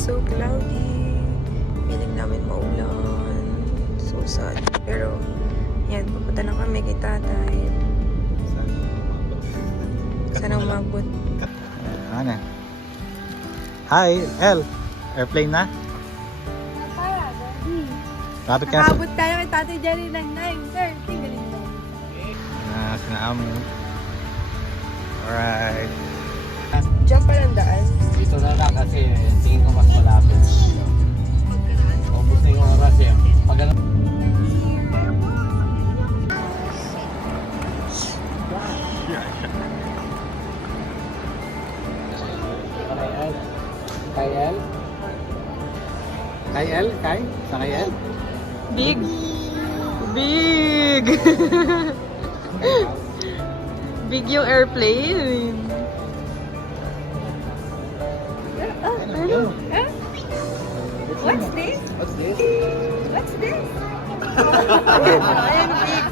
so cloudy. Feeling namin maulan. So sad. Pero, yan, pupunta na kami kay tatay. Sana umabot. Ano? Hi, El. Airplane na? Lapit ka na. Nakabot tayo kay tatay Jerry ng 9:30. Galing daw. Sinaam. Alright. Diyan pa lang daan. Dito na lang kasi tingin ko mas malapit. Ubus na yung oras eh. Pag ano... Kay El? Kay El? Kay? Sa kay El? Big! Big! Big yung airplane. Ano? What's this? What's this? What's this? Ayan, big.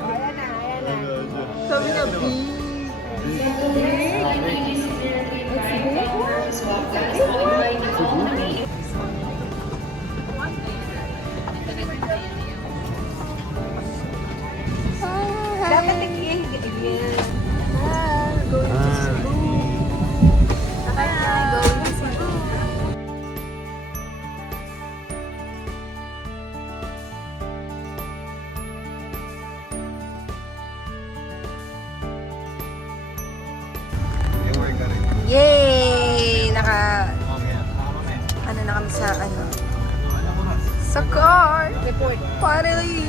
Ayan na. Sabi niya, big. Dapat nag-iigil. Going to Cebu. Going to Cebu. Yay! Ano na kami sa sa car. Report. Finally!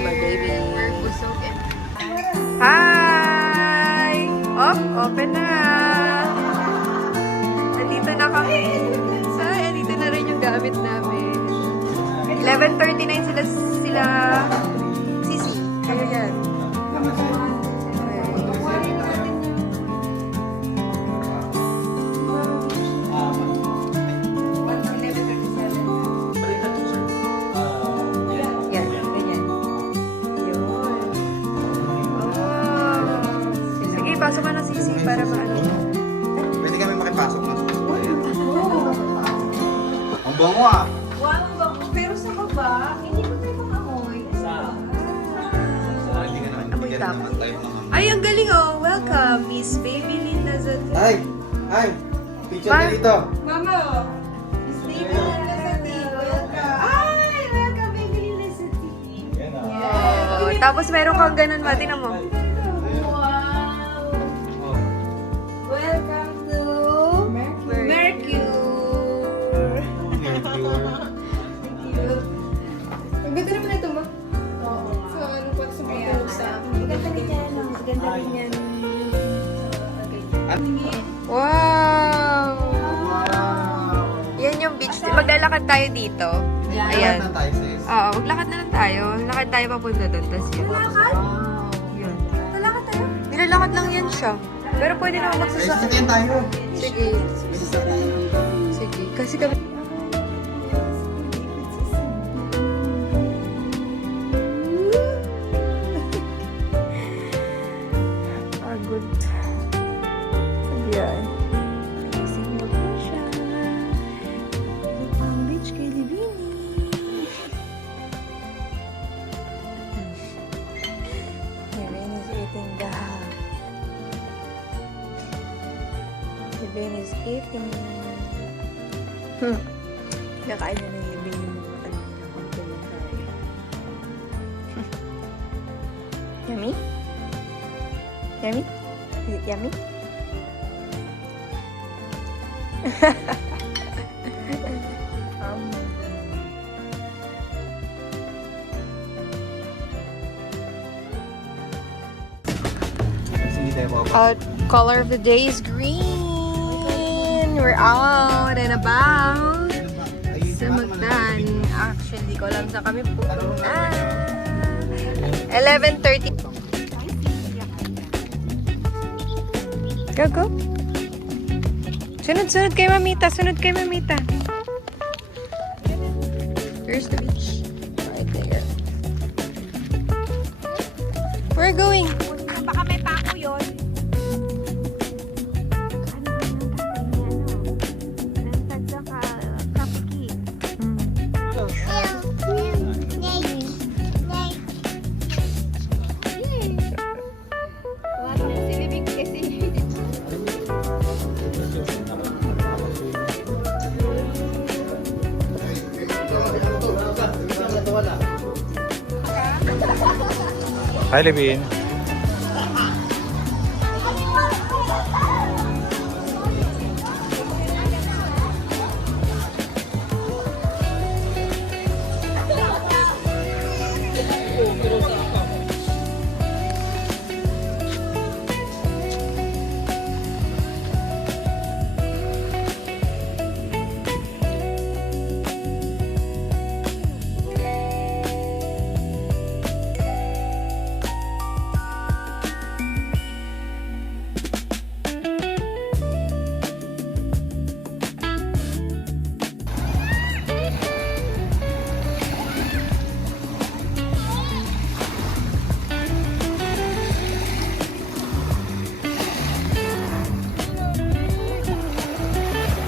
My baby. Hi! Open na! Andito na kami. Andito na rin yung gamit namin. 11:39 sila Sisi. Kaya yan. Pasok ka na Sisi para maano. Pwede kami makipasok na. Ang bango ah! Wow, ang bango. Pero sa baba, hindi ko tayo mga-amoy. Amoy tapos. Ay, ang galing oh. Welcome, Miss Baby Linda Zati. Hi! Hi! Picture ka dito! Mama, Miss Baby Linda Zati. Welcome. Ay, welcome, Baby Linda Zati. Oh, tapos meron kang ganun ba? Tinan mo. Welcome to Mercure. Ang ganda naman ito, ma. Oo. So, ano pa sa mga usap? Ang ganda rin yan. Ang ganda rin yan. Wow! Yan yung beach. Maglalakad tayo dito. Ayan. Oo, maglakad na lang tayo. Lakad tayo papunta doon. Tapos yun. Lalakad? Yun. Lalakad tayo? Nilalakad lang yan siya. Pero pwede naman magsasakay. Sasakyan tayo! Sige. Sige. Kasi kami... Pagod. Sabihan. Gising mo po siya. Ang beach kay Libini. Libini is eating the hug. Libin is eating. Nakain na ng Libin yung mga akong kumakain. Yummy? Yummy? Is it yummy? Color of the day is green. We're out and about sa Magdan. Actually, di ko alam sa kami pupunta. 11:30. Go. Sunod kay Mamita. Here's the beach. Right there. We're going. Baka may pako yun. Hi, Levin.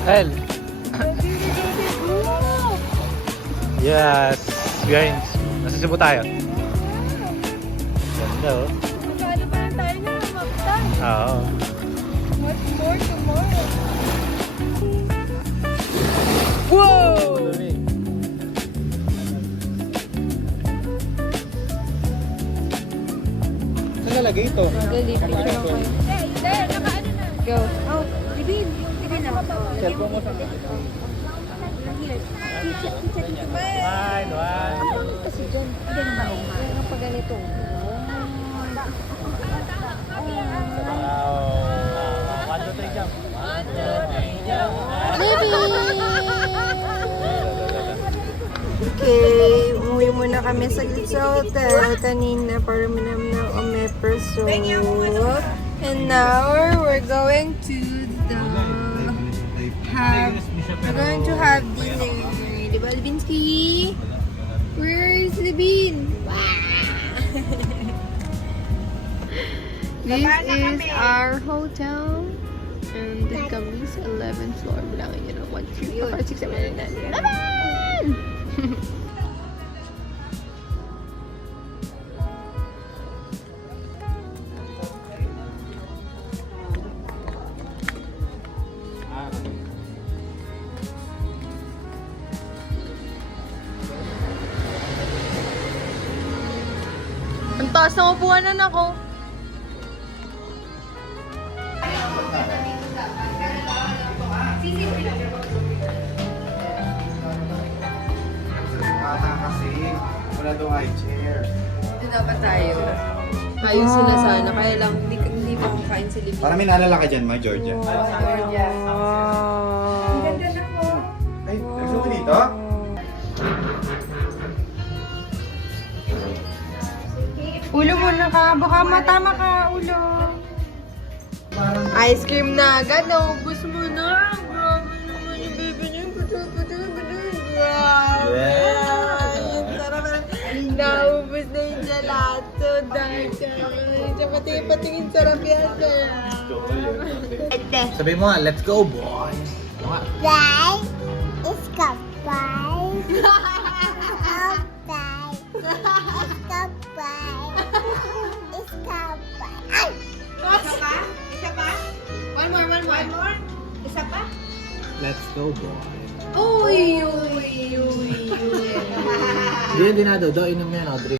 El. Yes. Guys, nasa Cebu tayo. Ganda oh. Magkano pa lang tayo na maktan? Oo. Much more tomorrow. Wow! Saan lalagay ito? Dali, picture ako kayo. There, nakaano na. Go. Oh, Libin. Libin na. Cellphone mo sa Hi, Luan. Kasi dyan, hindi naman ako nga. Ang pag ganito. Wow. 1, 2, 3, jump. 1, 2, 3, jump. Okay, umuwi muna kami saglit sa hotel kanina para minam ng omeprazole. And now we're going to have dinner. Diba, Levinsky? Where is Levin? This is our hotel. And the kami sa 11th floor. Bilangin nyo na 1, 2, 3, 4, 5, 6, 7, 8, 9, 11! Ang taas ng upuanan ako. Bata kasi, wala daw high chair. Dito dapat tayo. Ayusin na sana, kaya lang hindi pa kumakain si Libby. Para may naalala ka dyan, ma, Georgia. Georgia. Ang ganda na po. Ay, gusto mo dito? Ulo muna ka, baka matama ka, ulo. Ice cream na agad, naubos mo na. Grabe naman yung baby niya. Grabe. Ang sarap na. Naubos na yung gelato. Patingin sarap yan. Sabi mo nga, let's go, boy. Bye. It's goodbye. Goodbye. It's goodbye. It's goodbye. Ay! Isa pa? Isa pa? One more. Isa pa? Let's go, boy. Uy. Hindi na daw. Inom yan, Audrey.